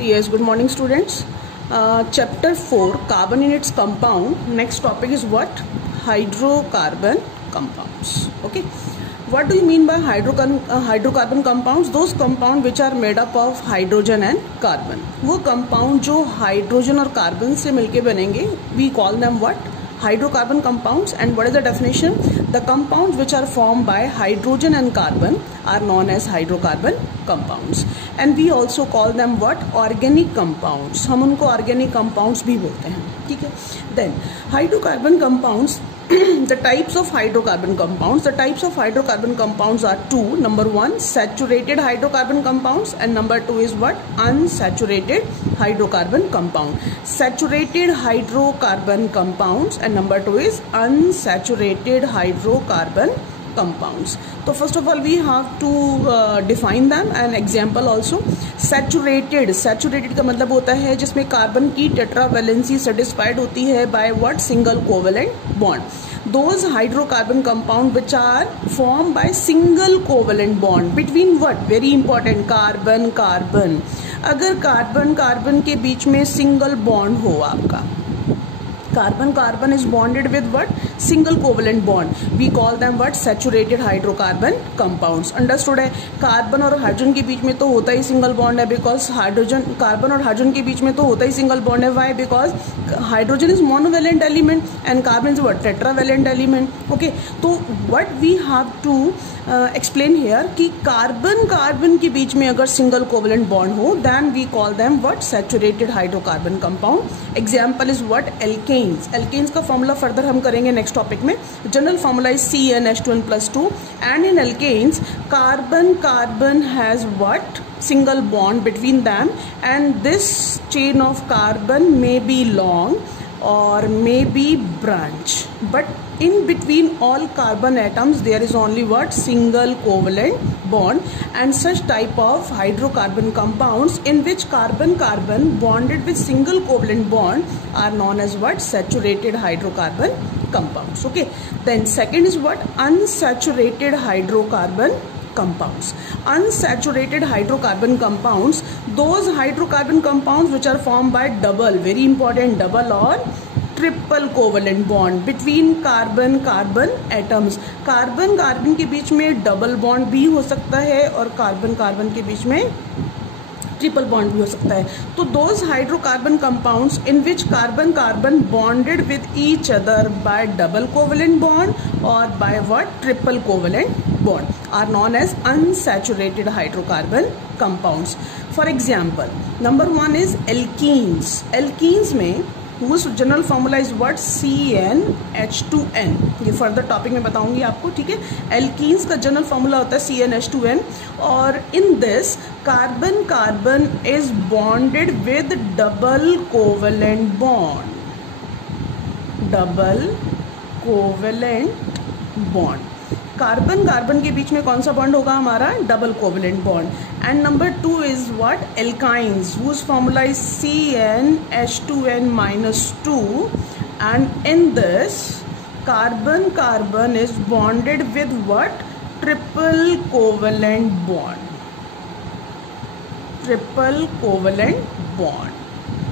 Yes, good morning students. Chapter 4, carbon in its compound. Next topic is what? Hydrocarbon compounds. Okay. What do you mean by hydrocarbon compounds? Those compounds which are made up of hydrogen and carbon. वो compound जो hydrogen और carbon से मिलके बनेंगे, we call them what? Hydrocarbon compounds. And what is the definition? The compounds which are formed by hydrogen and carbon are known as hydrocarbon compounds. And we also call them what? Organic compounds. हम उनको organic compounds भी बोलते हैं, ठीक है? Then hydrocarbon compounds. The types of hydrocarbon compounds. The types of hydrocarbon compounds are two. Number one, saturated hydrocarbon compounds, and number two is what? Unsaturated hydrocarbon compound. Saturated hydrocarbon compounds, and number two is unsaturated hydrocarbon compounds. So first of all we have to define them and example also. Saturated का मतलब होता है जिसमें carbon की tetravalency satisfied होती है by what? Single covalent bond. Those hydrocarbon compound which are formed by single covalent bond between what? Very important, carbon carbon. अगर carbon carbon के बीच में सिंगल बॉन्ड हो आपका, carbon carbon is bonded with what? Single covalent bond. We call them what? Saturated hydrocarbon compounds. Understood है? Carbon और hydrogen के बीच में तो होता ही सिंगल बॉन्ड है, बिकॉज हाइड्रोजन, कार्बन और हाइड्रोजन के बीच में तो होता ही सिंगल बॉन्ड है. Why? Because hydrogen is monovalent element and carbon is what? Tetravalent element. Okay, तो what we have to explain here कि कार्बन कार्बन के बीच में अगर सिंगल कोवेलेंट बॉन्ड हो, then we call them what? Saturated hydrocarbon compound. Example is what? Alkanes. Alkanes का formula further हम करेंगे नेक्स्ट टॉपिक में. General formula is CnH2n+2 and in alkanes carbon carbon has what? single bond between them, and this chain of carbon may be long or may be branch, but in between all carbon atoms there is only what? Single covalent bond. And such type of hydrocarbon compounds in which carbon carbon bonded with single covalent bond are known as what? Saturated hydrocarbon compounds. Okay, then second is what? Unsaturated hydrocarbon compounds. Unsaturated hydrocarbon compounds, those hydrocarbon compounds which are formed by double, very important, double or triple covalent bond between carbon carbon atoms. Carbon carbon के बीच में double bond भी हो सकता है और carbon carbon के बीच में ट्रिपल बॉन्ड भी हो सकता है. तो those hydrocarbon compounds in which carbon carbon bonded with each other by double covalent bond और by what? Triple covalent bond are known as unsaturated hydrocarbon compounds. For example, number one is alkenes. Alkenes में whose general formula is what? CnH2n. ये further topic में बताऊंगी आपको, ठीक है? Alkenes का general formula होता है CnH2n, और in this carbon carbon is bonded with double covalent bond. Double covalent bond. Carbon carbon के बीच में कौन सा बॉन्ड होगा हमारा? Double covalent bond. And number two is what? Alkynes, whose formula is CnH2n-2, and in this carbon carbon is bonded with what? Triple covalent bond. Triple covalent bond.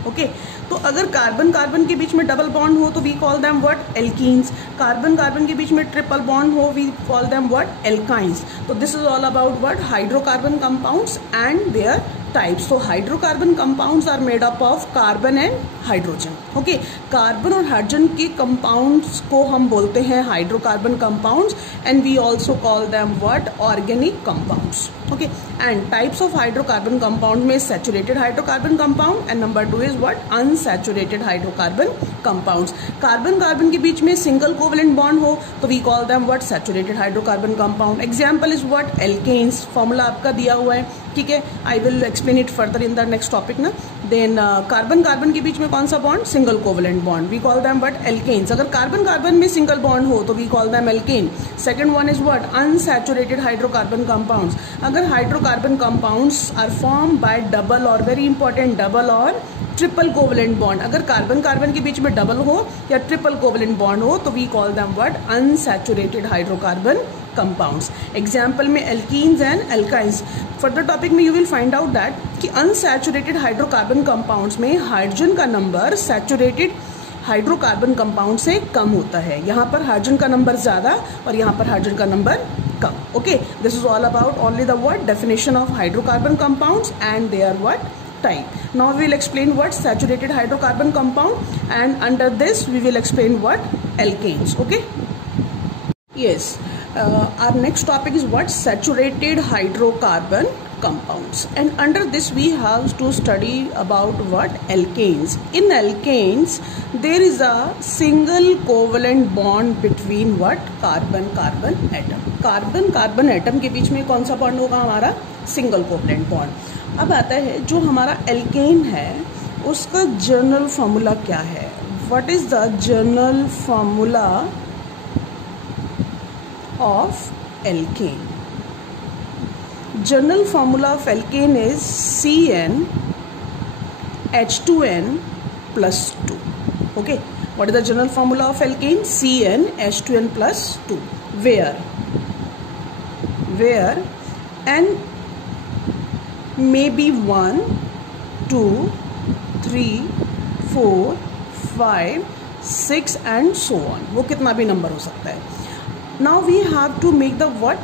Okay, तो अगर carbon carbon के बीच में double bond हो तो we call them what? Alkenes. Carbon carbon के बीच में ट्रिपल बॉन्ड हो, we call them what? Alkynes. तो this is all about what? Hydrocarbon compounds and their types. तो hydrocarbon compounds are made up of carbon and hydrogen. Okay, carbon और hydrogen के compounds को हम बोलते हैं hydrocarbon compounds, and we also call them what? Organic compounds. Okay, and types of hydrocarbon compound में saturated hydrocarbon compound and number two is what? Unsaturated hydrocarbon compounds. Carbon carbon के बीच में single covalent bond हो तो we call them what? Saturated hydrocarbon compound. Example is what? Alkanes. Formula आपका दिया हुआ है, ठीक है? I will explain it further in the next topic ना. देन कार्बन कार्बन के बीच में कौन सा bond? Single covalent bond. We call them what? Alkanes. अगर कार्बन कार्बन में सिंगल बॉन्ड हो तो we call them alkane. Second one is what? Unsaturated hydrocarbon compounds. अगर hydrocarbon compounds are form by double और, वेरी इंपॉर्टेंट, डबल और triple covalent bond. अगर carbon carbon के बीच में डबल हो या ट्रिपल कोवेलेंट बॉन्ड हो तो we call them what? Unsaturated hydrocarbon compounds. Example में alkenes and alkynes. Further topic में you will find out that कि अनसैचुरेटेड हाइड्रोकार्बन कंपाउंड्स में हाइड्रोजन का नंबर सैचुरेटेड हाइड्रोकार्बन कंपाउंड से कम होता है. यहाँ पर हाइड्रोजन का नंबर ज़्यादा और यहाँ पर हाइड्रोजन का नंबर कम. Okay, this is all about only the word definition of hydrocarbon compounds and there what type. Now we will explain what saturated hydrocarbon compound, and under this we will explain what alkanes. Okay, yes, our next topic is what saturated hydrocarbon compounds, and under this we have to study about what alkanes. In alkanes there is a single covalent bond between what carbon carbon atom. Carbon carbon atom के बीच में कौन सा bond होगा? हमारा single covalent bond. अब आता है जो हमारा एल्केन है उसका जनरल फार्मूला क्या है? What is the general formula of alkene? General formula of alkane is CnH2n plus 2. Okay, what is the general formula of alkane? CnH2n plus 2. Where n may be 1, 2, 3, 4, 5, 6 and so on. वो कितना भी number हो सकता है. Now we have to make the what?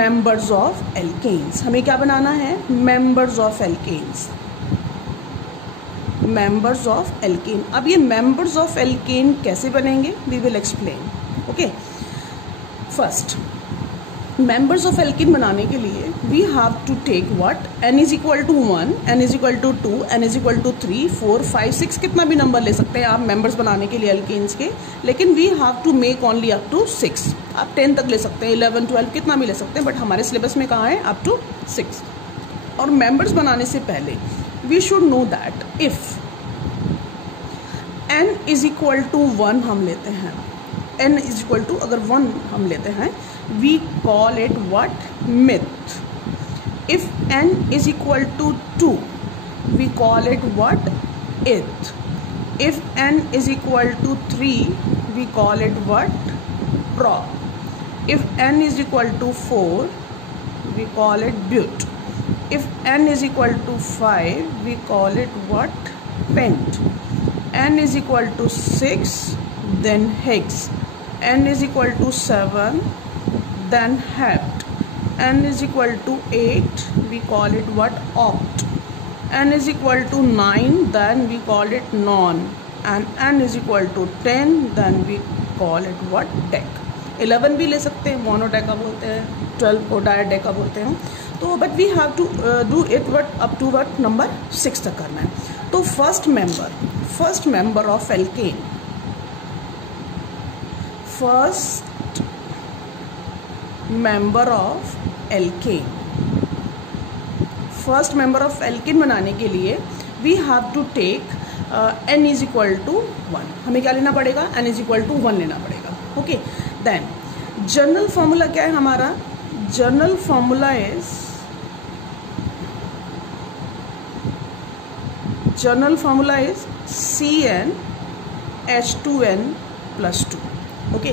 Members of alkanes. हमें क्या बनाना है? Members of alkanes. Members of alkane. अब ये members of alkane कैसे बनेंगे? We will explain. Okay. First, members of alkene बनाने के लिए we have to take what? n is equal to 1, n is equal to 2, n is equal to 3, 4, 5, 6 कितना भी number ले सकते हैं आप members बनाने के लिए alkenes के, लेकिन we have to make only up to 6. आप 10 तक ले सकते हैं, 11, 12 कितना भी ले सकते हैं, बट हमारे सिलेबस में कहाँ है? up to 6. और members बनाने से पहले we should know that if n is equal to 1 हम लेते हैं, n is equal to अगर 1 हम लेते हैं, we call it what? Myth. If n is equal to 2, we call it what? Ith. If n is equal to 3, we call it what? Prop. If n is equal to 4, we call it but. If n is equal to 5, we call it what? Pent. N is equal to 6, then hex. N is equal to 7, then hept. N is equal to 8, we call it what? Oct. N is equal to 9, then we call it non. And n is equal to 10, then we call it what? Dec. 11 भी ले सकते हैं, मोनोडेका बोलते हैं, 12 को डायडेका बोलते हैं. तो but we have to do it what up to what number 6 तक करना है. तो first member of alkane, first member of alkane बनाने के लिए we have to take n is equal to 1. हमें क्या लेना पड़ेगा? n इज इक्वल टू 1 लेना पड़ेगा. ओके, देन जनरल फॉर्मूला क्या है हमारा? General formula is CnH2n plus 2. Okay,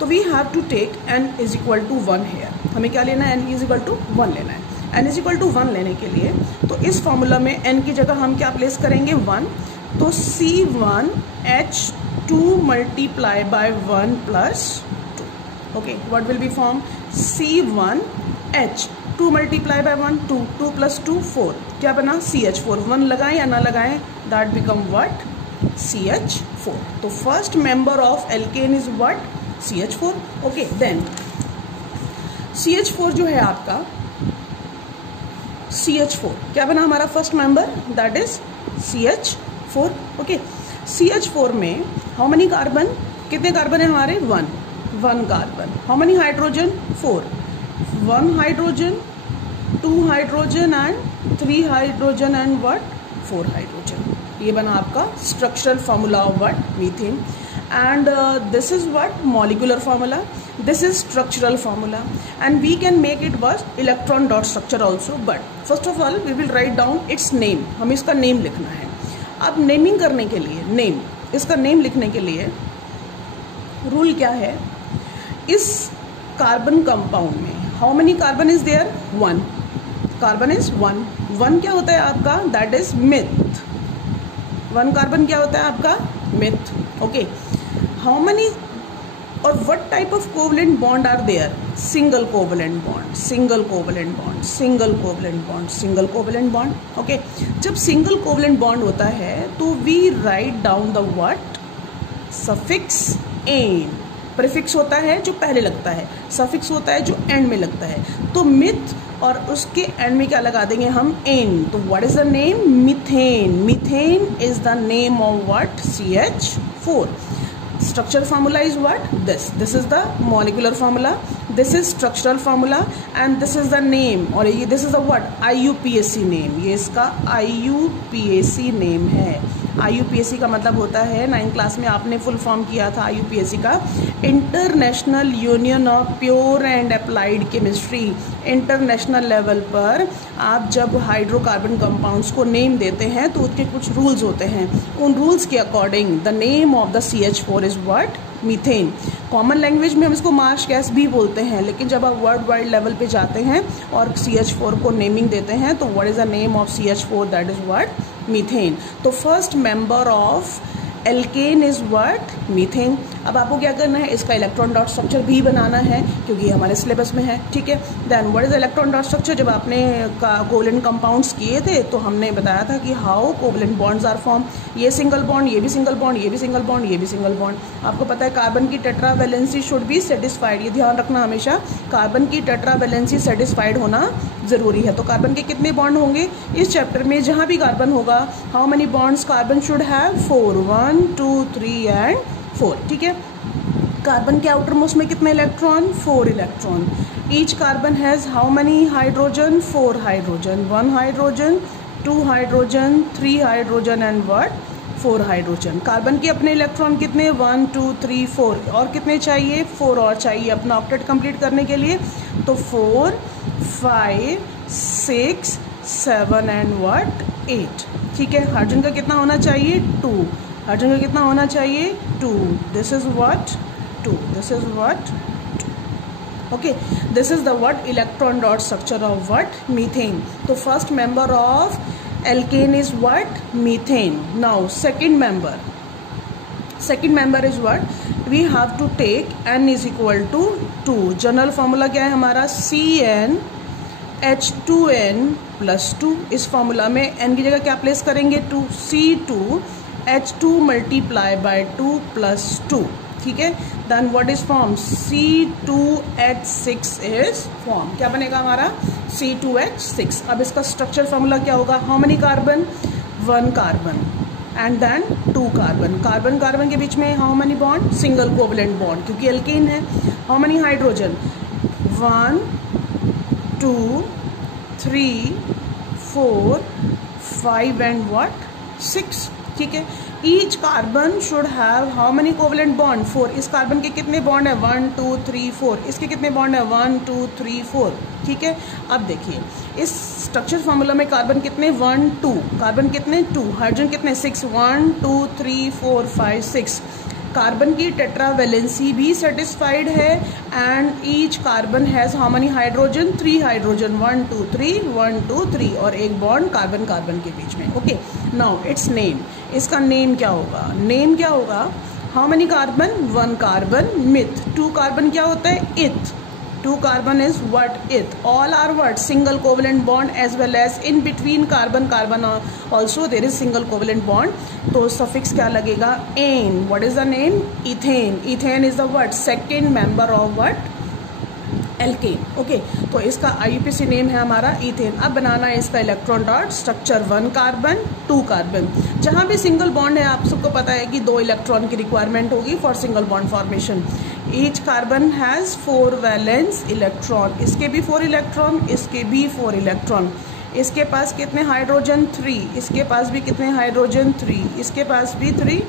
तो we have to take n is equal to 1 here. हमें क्या लेना है? n इज इक्वल टू 1 लेना है. n इज इक्वल टू 1 लेने के लिए तो इस फॉर्मूला में n की जगह हम क्या प्लेस करेंगे? 1. तो C1H2 multiply by 1 plus 2. Okay, what will be form? C1H2 multiply by 1, 2, 2 plus 2 4. क्या बना? CH4. 1 लगाएं या ना लगाएं? That become what? CH4. तो first member of alkane is what? CH4. Okay, then CH4 जो है आपका CH4 क्या बना हमारा first member? That is CH4. Okay, CH4 में हाउ मेनी कार्बन? कितने कार्बन है हमारे? 1 carbon. How many hydrogen? 4. 1 hydrogen, 2 hydrogen and 3 hydrogen and what? 4 hydrogen. ये बना आपका structural formula of what? Methane. and this is what? Molecular formula. This is structural formula, and we can make it was electron dot structure also, but first of all we will write down its name. हमें इसका name लिखना है. अब naming करने के लिए इसका name लिखने के लिए रूल क्या है? इस कार्बन कंपाउंड में how many carbon is there? 1. Carbon is 1. 1 क्या होता है आपका? That is myth. 1 कार्बन क्या होता है आपका? मिथ. ओके. हाउ मेनी और what type of covalent bond are there? Single covalent bond, single covalent bond, single covalent bond, single covalent bond. Okay. जब सिंगल कोवलेंट बॉन्ड होता है तो we write down the what? Suffix ane. Prefix होता है जो पहले लगता है, सफिक्स होता है जो एंड में लगता है. तो मिथ और उसके एंड में क्या लगा देंगे हम? एन. तो what is the name? Methane. Methane is the name of what? CH4. Structure formula is what? This is the molecular formula, this is structural formula, and this is the name, और ये this is the what? IUPAC name. ये इसका IUPAC name है. IUPAC का मतलब होता है, 9th class में आपने फुल फॉर्म किया था IUPAC का, international union of pure and applied chemistry. International level पर आप जब हाइड्रोकार्बन कंपाउंड्स को नेम देते हैं तो उसके कुछ रूल्स होते हैं. उन रूल्स के according the name of the CH4 is what? Methane. Common language में हम इसको मार्श गैस भी बोलते हैं, लेकिन जब आप वर्ल्ड वाइड लेवल पे जाते हैं और CH4 को नेमिंग देते हैं तो what is the name of CH4? That is what? Methane. तो first member of alkane is what? Methane. अब आपको क्या करना है? इसका इलेक्ट्रॉन डॉट स्ट्रक्चर भी बनाना है क्योंकि हमारे सिलेबस में है. ठीक है. Then what is electron dot structure? जब आपने कोवलेंट कंपाउंड्स किए थे तो हमने बताया था कि how covalent bonds are form. ये सिंगल बॉन्ड, ये भी सिंगल बॉन्ड, ये भी सिंगल बॉन्ड, ये भी सिंगल बॉन्ड. आपको पता है कार्बन की tetra valency should be satisfied. ये ध्यान रखना हमेशा, कार्बन की टेट्रा वैलेंसी सेटिस्फाइड होना जरूरी है. तो कार्बन के कितने बॉन्ड होंगे इस चैप्टर में? जहां भी कार्बन होगा, how many bonds carbon should have? 4. 1 2 3 and 4. ठीक है. कार्बन के आउटर मोस्ट में कितने electron? 4 electron. Each carbon has how many hydrogen? 4 hydrogen. 1 hydrogen, 2 hydrogen, 3 hydrogen and what? 4 hydrogen. Carbon के अपने इलेक्ट्रॉन कितने? 1 2 3 4. और कितने चाहिए? 4 और चाहिए अपना ऑक्टेट कंप्लीट करने के लिए. तो 4 5 6 7 एंड व्हाट? 8. ठीक है. हाइड्रोजन का कितना होना चाहिए? 2. हाइड्रोजन का कितना होना चाहिए? 2. This is what? 2. This is what? 2. Okay. This is the what? Electron dot structure of what? Methane. So first member of alkane is what? Methane. Now second member. Second member is what? We have to take N is equal to 2. General formula क्या है हमारा? CN H2N plus 2. इस formula में N की जगह क्या place करेंगे? 2. C2 H2 multiply by 2 plus 2. ठीक है. Then what is form? C2H6 is form. क्या बनेगा हमारा? C2H6. अब इसका स्ट्रक्चर फॉर्मूला क्या होगा? How many carbon? 1 carbon and then 2 carbon. Carbon carbon के बीच में how many bond? Single covalent bond क्योंकि एल्केन है. How many hydrogen? 1 2 3 4 5 and what? 6. ठीक है. Each carbon should have how many covalent bond? 4. इस कार्बन के कितने बॉन्ड है? 1 2 3 4. इसके कितने बॉन्ड है? 1 2 3 4. ठीक है. अब देखिए इस स्ट्रक्चर फॉर्मूला में कार्बन कितने? 1 2. कार्बन कितने? 2. हाइड्रोजन कितने? 6. 1 2 3 4 5 6. कार्बन की टेट्रा वैलेंसी भी सेटिस्फाइड है and each carbon has how many hydrogen? 3 hydrogen. 1 2 3 1 2 3 और एक बॉन्ड कार्बन कार्बन के बीच में. ओके. Now it's name. इसका नेम क्या होगा? नेम क्या होगा? How many carbon? 1 carbon. Meth. 2 carbon क्या होता है? Eth. 2 carbon is what? Eth. All are what? Single covalent bond as well as in between carbon carbon also there is single covalent bond. तो suffix क्या लगेगा? Ane. What is the name? Ethane. Ethane is the what? Second member of what? Alkene. Okay. तो इसका IUPAC name है हमारा ethane. अब बनाना है इसका electron dot structure. 1 carbon 2 carbon. जहां भी सिंगल बॉन्ड है आप सबको पता है कि 2 इलेक्ट्रॉन की रिक्वायरमेंट होगी for single bond formation. Each carbon has 4 valence electron. इसके भी 4 इलेक्ट्रॉन, इसके भी 4 इलेक्ट्रॉन. इसके पास कितने हाइड्रोजन? 3. इसके पास भी कितने हाइड्रोजन? 3. इसके पास भी 3.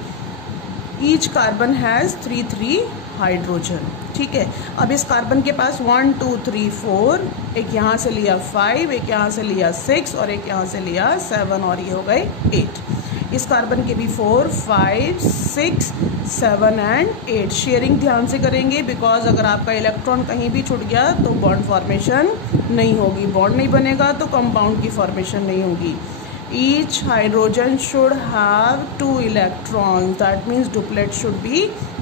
Each carbon has 3 3 hydrogen. ठीक है. अब इस कार्बन के पास 1 2 3 4. एक यहाँ से लिया 5, एक यहाँ से लिया 6 और एक यहाँ से लिया 7 और ये हो गए 8. इस कार्बन के भी 4 5 6 7 एंड 8। शेयरिंग ध्यान से करेंगे बिकॉज अगर आपका इलेक्ट्रॉन कहीं भी छूट गया तो बॉन्ड फॉर्मेशन नहीं होगी, बॉन्ड नहीं बनेगा तो कंपाउंड की फॉर्मेशन नहीं होगी। Each hydrogen should have 2 electrons, that means duplet should be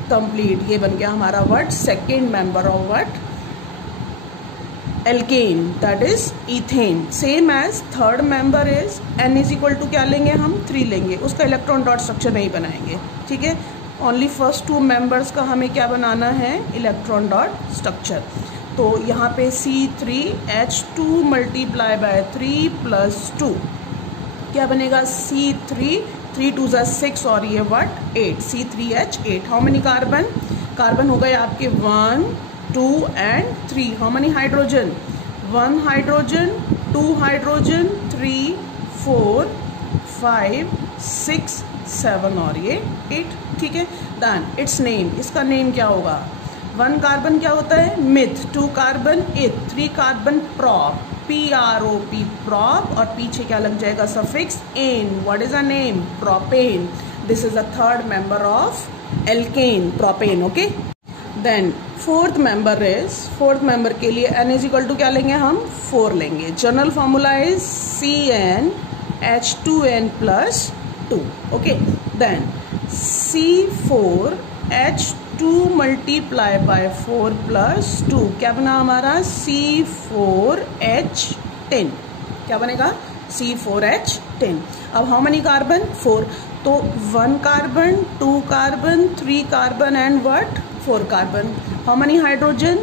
complete. ये बन गया हमारा what, second member of what, alkane, that is ethane. Same as third member is n is equal to क्या लेंगे हम, 3 लेंगे, उसका इलेक्ट्रॉन डॉट स्ट्रक्चर नहीं बनाएंगे, ठीक है। ओनली फर्स्ट 2 मेंबर्स का हमें क्या बनाना है, इलेक्ट्रॉन डॉट स्ट्रक्चर। तो यहाँ पे C3H2 मल्टीप्लाई बाय 3 + 2 क्या बनेगा, C3, 3 2 = 6 और ये what 8, C3H8। How many carbon, carbon हो गए आपके 1 2 and 3। How many hydrogen, 1 hydrogen, 2 hydrogen, 3 4 5 6 7 और ये 8, ठीक है। देन इट्स नेम, इसका नेम क्या होगा, 1 कार्बन क्या होता है, मिथ, 2 कार्बन इथ, 3 कार्बन प्रॉप, PROP प्रॉप, और पीछे क्या लग जाएगा, suffix ane. What is a name, propane. This is the third member of alkane, propane, okay. Then fourth member is, fourth member के लिए n इज इक्वल टू क्या लेंगे हम, 4 लेंगे। General formula is CnH2n + 2, okay. Then C4H2 multiply by 4 + 2 क्या बना हमारा, C4H10। क्या बनेगा, C4H10। अब हाउ मेनी कार्बन, 4, तो 1 carbon, 2 carbon, 3 carbon and what 4 carbon. How many hydrogen,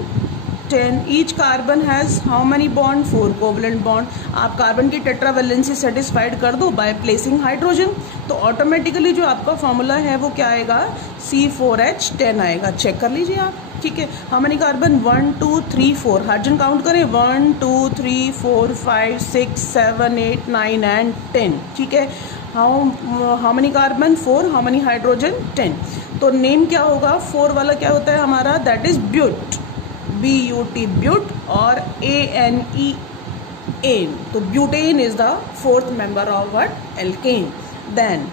10। Each carbon has how many bond, 4 covalent bond. आप carbon की tetravalency satisfied कर दो बाय प्लेसिंग हाइड्रोजन, तो ऑटोमेटिकली जो आपका फॉर्मूला है वो क्या आएगा, C4H10 आएगा। चेक कर लीजिए आप, ठीक है। How many carbon, 1 2 3 4। Hydrogen count करें, 1 2 3 4 5 6 7 8 9 एंड 10, ठीक है। How many carbon, 4। How many hydrogen, 10। तो नेम क्या होगा, 4 वाला क्या होता है हमारा, that is but, BUT but, और ANE एन। तो butane is the fourth member of what, alkane. Then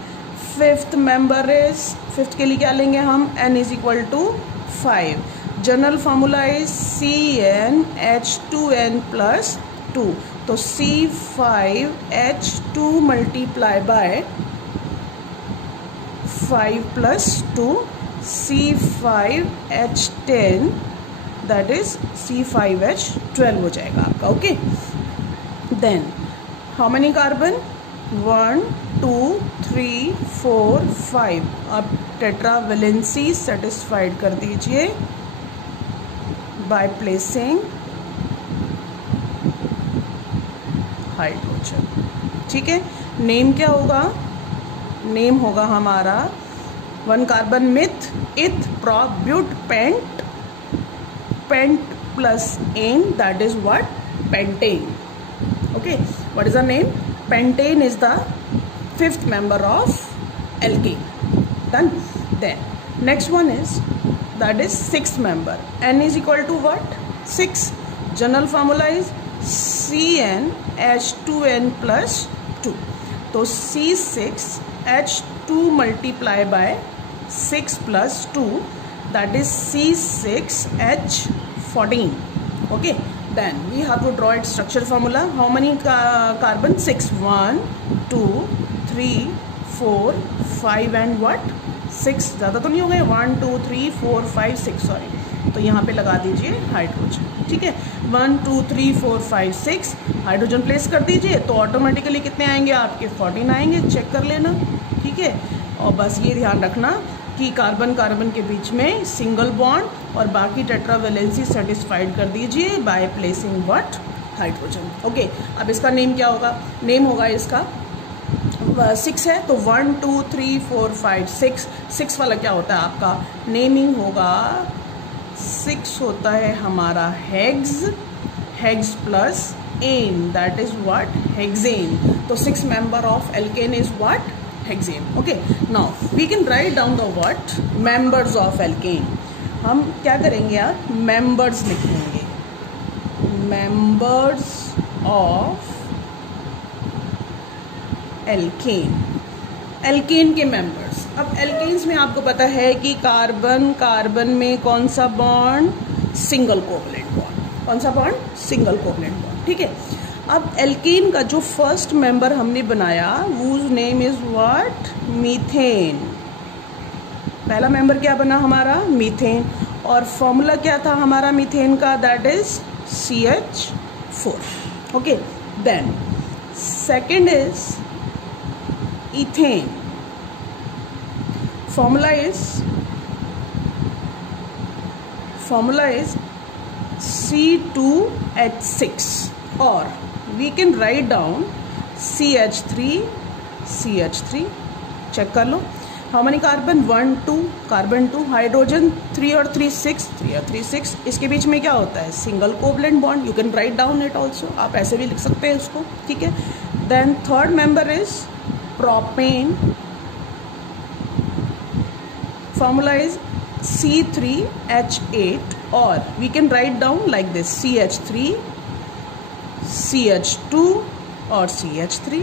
fifth member is, fifth के लिए क्या लेंगे हम, n is equal to 5। General formula is CnH2n + 2। तो C5H2 multiply by 5 + 2 C5H10, that is C5H12 हो जाएगा आपका, okay. Then how many carbon, 1 2 3 4 5। अब टेट्रावैलेंसी सेटिस्फाइड कर दीजिए बाय प्लेसिंग हाइड्रोजन, ठीक है। नेम क्या होगा, नेम होगा हमारा 1 carbon meth, eth, prop, but, pent, pent + ane, that is what, pentane, okay. What is the name, pentane is the 5th member of alkene. Done. Then next one is, that is 6th member, n is equal to what, 6. General formula is CnH2n + 2. तो C6H2 multiply by 6 + 2, that is C6H14, okay. Then we have to draw its structure formula. How many carbon, 6, 1 2 3 4 5 and what 6, ज़्यादा तो नहीं हो गए, 1 2 3 4 5 6, sorry. तो यहाँ पे लगा दीजिए हाइड्रोजन, ठीक है। 1 2 3 4 5 6 हाइड्रोजन प्लेस कर दीजिए, तो ऑटोमेटिकली कितने आएंगे आपके, 14 आएंगे। चेक कर लेना, ठीक है। और बस ये ध्यान रखना कि कार्बन कार्बन के बीच में सिंगल बॉन्ड, और बाकी टेट्रावैलेंसी सेटिस्फाइड कर दीजिए by placing what, hydrogen, okay. अब इसका नेम क्या होगा, नेम होगा इसका 6 है, तो 1 2 3 4 5 6। 6 वाला क्या होता है आपका, नेमिंग होगा 6 होता है हमारा hex, hex + ane, that is what, hexane. तो 6 member of alkane is what, hexane, okay. Now we can write down the what, members of alkane. हम क्या करेंगे यार, members लिखेंगे, members of alkane, alkane के members, अब एल्केन्स में आपको पता है कि कार्बन कार्बन में कौन सा बॉन्ड, सिंगल कोवलेंट बॉन्ड, कौन सा बॉन्ड, सिंगल कोवलेंट बॉन्ड, ठीक है। अब एल्केन का जो फर्स्ट मेंबर हमने बनाया whose name is what, methane. पहला मेंबर क्या बना हमारा, मीथेन, और फॉर्मूला क्या था हमारा मीथेन का, that is CH4, okay. Then second is ethane, formula is C2H6, or we can write down CH3 check कर लो। How many carbon, 1 2, carbon 2, hydrogen 3 और 3 6, 3 और 3 6, इसके बीच में क्या होता है, single covalent bond. You can write down it also, आप ऐसे भी लिख सकते हैं उसको, ठीक है। Then third member is propane, formula is C3H8, or we can write down like this, CH3, CH2 और CH3।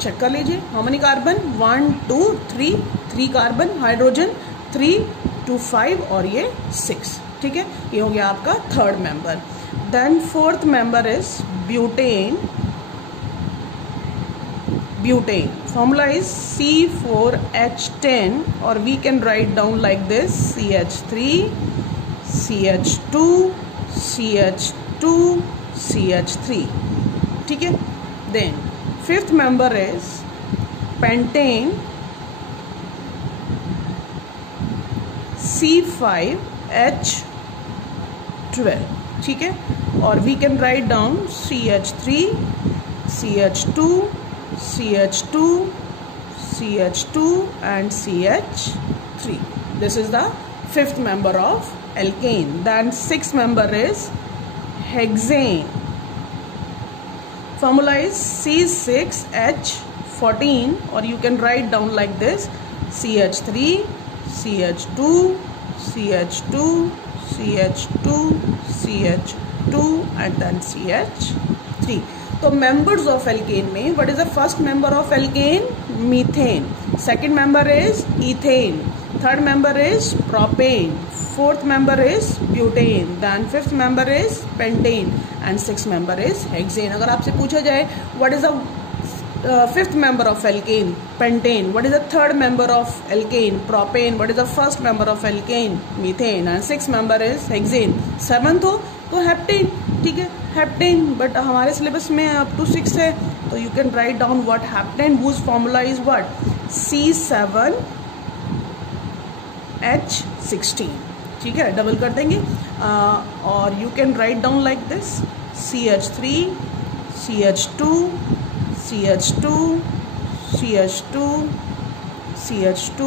चेक कर लीजिए, how many carbon, 1 2 3, 3 carbon, hydrogen 3 2 5 और ये 6, ठीक है। ये हो गया आपका third member. Then fourth member is butane, butane, formula is C4H10, or we can write down like this, CH3 CH2 CH2 CH3, ठीक है। Then fifth member is pentane, C5H12, ठीक है। और we can write down CH3 CH2 CH2 CH2 and CH3. This is the fifth member of alkane. Then sixth member is hexane. Formula is C6H14, or you can write down like this, CH3 CH2 CH2 CH2 CH2 and then CH3. तो members of alkane में what is the first member of alkane, methane, second member is ethane, third member is propane, fourth member is butane, then fifth member is pentane and sixth member is hexane. अगर आपसे पूछा जाए what is the fifth member of alkane, pentane, what is the third member of alkane, propane, what is the first member of alkane, methane, and sixth member is hexane, seventh हो तो heptane, ठीक है, heptane, but हमारे syllabus में up to 6 है, तो you can write down what heptane, whose formula is what, C7H16, ठीक है, डबल कर देंगे, और you can write down like this, CH3 CH2 CH2 CH2 CH2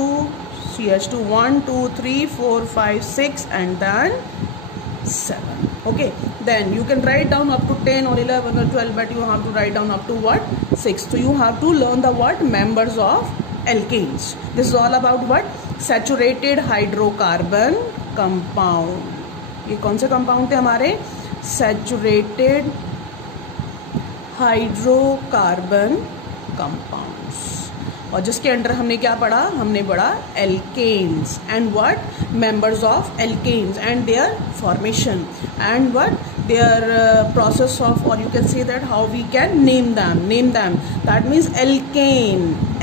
CH2 1 2 3 4 5 6 and then 7. Okay, then you can write down up to 10 or 11 or 12, but you have to write down up to what, 6. So you have to learn the what, members of alkanes. This is all about what, saturated hydrocarbon compound. ये कौन से compound थे हमारे, saturated hydrocarbon compounds, और जिसके under हमने क्या पढ़ा, हमने पढ़ा alkanes and what, members of alkanes and their formation and what their process of, और you can say that how we can name them, that means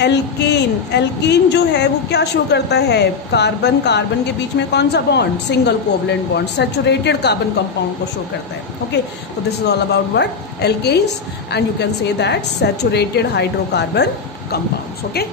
alkane जो है वो क्या शो करता है, कार्बन कार्बन के बीच में कौन सा bond, single covalent bond, saturated carbon compound को शो करता है। ओके, तो this is all about what, alkanes, and you can say that saturated hydrocarbon compounds. Okay.